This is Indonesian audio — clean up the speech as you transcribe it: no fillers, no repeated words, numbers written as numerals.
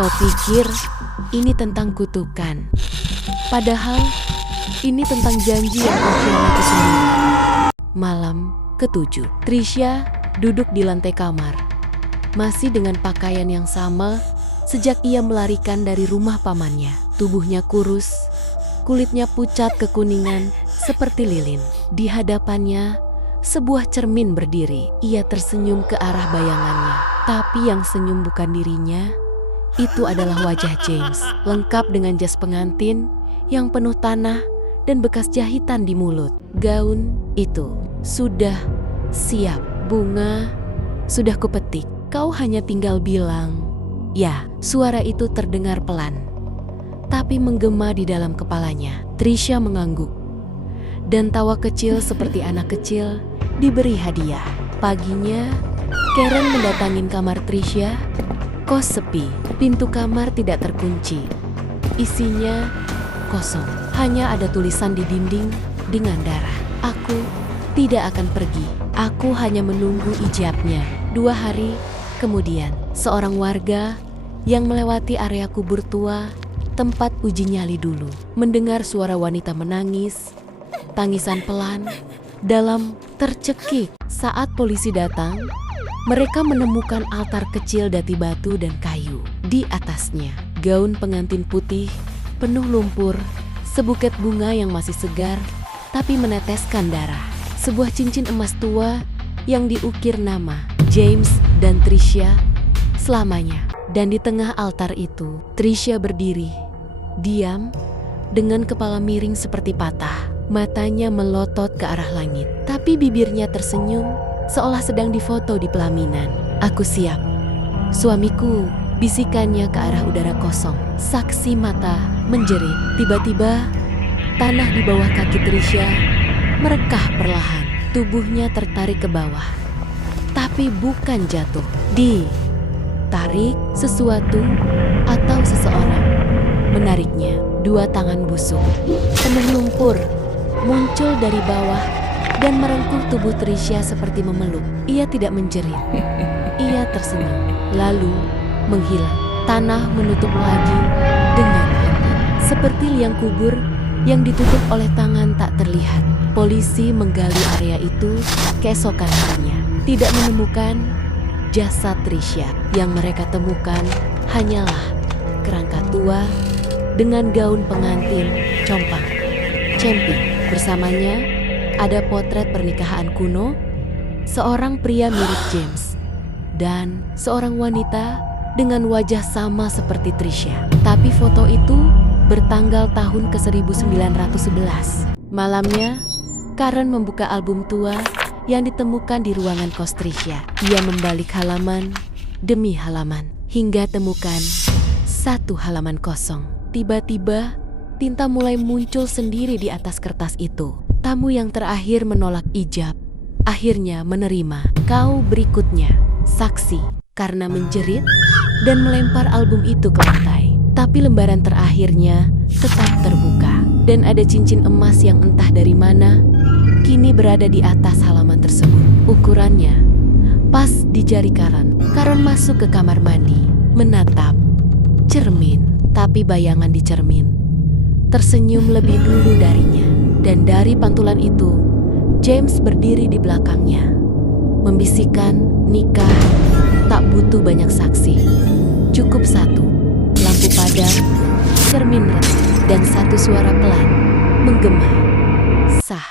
Kau pikir ini tentang kutukan. Padahal ini tentang janji yang kau khianati sendiri. Malam ke-7. Tricia duduk di lantai kamar. Masih dengan pakaian yang sama sejak ia melarikan dari rumah pamannya. Tubuhnya kurus, kulitnya pucat kekuningan seperti lilin. Di hadapannya sebuah cermin berdiri. Ia tersenyum ke arah bayangannya. Tapi yang senyum bukan dirinya. Itu adalah wajah James, lengkap dengan jas pengantin yang penuh tanah dan bekas jahitan di mulut. Gaun itu sudah siap. Bunga sudah kupetik. Kau hanya tinggal bilang. Ya, suara itu terdengar pelan, tapi menggema di dalam kepalanya. Tricia mengangguk, dan tawa kecil seperti anak kecil diberi hadiah. Paginya, Karen mendatangi kamar Tricia. Kos sepi, pintu kamar tidak terkunci. Isinya kosong, hanya ada tulisan di dinding dengan darah. Aku tidak akan pergi, aku hanya menunggu ijabnya. 2 hari kemudian, seorang warga yang melewati area kubur tua, tempat uji nyali dulu, mendengar suara wanita menangis, tangisan pelan, dalam tercekik. Saat polisi datang, mereka menemukan altar kecil dari batu dan kayu. Di atasnya, gaun pengantin putih, penuh lumpur, sebuket bunga yang masih segar, tapi meneteskan darah. Sebuah cincin emas tua yang diukir nama James dan Tricia selamanya. Dan di tengah altar itu, Tricia berdiri, diam, dengan kepala miring seperti patah. Matanya melotot ke arah langit, tapi bibirnya tersenyum, seolah sedang difoto di pelaminan. Aku siap, suamiku, bisikannya ke arah udara kosong. Saksi mata menjerit. Tiba-tiba, tanah di bawah kaki Tricia merekah perlahan. Tubuhnya tertarik ke bawah, tapi bukan jatuh. Ditarik sesuatu atau seseorang menariknya. 2 tangan busuk, penuh lumpur, muncul dari bawah dan merengkuh tubuh Tricia seperti memeluk. Ia tidak menjerit. Ia tersenyum, lalu menghilang. Tanah menutup lagi dengan lembut, seperti liang kubur yang ditutup oleh tangan tak terlihat. Polisi menggali area itu keesokan harinya, tidak menemukan jasad Tricia. Yang mereka temukan hanyalah kerangka tua dengan gaun pengantin compang-camping. Bersamanya ada potret pernikahan kuno, seorang pria mirip James, dan seorang wanita dengan wajah sama seperti Tricia. Tapi foto itu bertanggal tahun ke-1911. Malamnya, Karen membuka album tua yang ditemukan di ruangan kos Tricia. Ia membalik halaman demi halaman, hingga temukan 1 halaman kosong. Tiba-tiba, tinta mulai muncul sendiri di atas kertas itu. Tamu yang terakhir menolak ijab, akhirnya menerima. Kau berikutnya, saksi, karena menjerit dan melempar album itu ke lantai. Tapi lembaran terakhirnya tetap terbuka, dan ada cincin emas yang entah dari mana kini berada di atas halaman tersebut. Ukurannya pas di jari Karen. Karen masuk ke kamar mandi, menatap cermin, tapi bayangan di cermin tersenyum lebih dulu darinya. Dan dari pantulan itu, James berdiri di belakangnya, membisikkan nikah tak butuh banyak saksi, cukup 1. Lampu padam, cermin retak, dan 1 suara pelan menggema. Sah.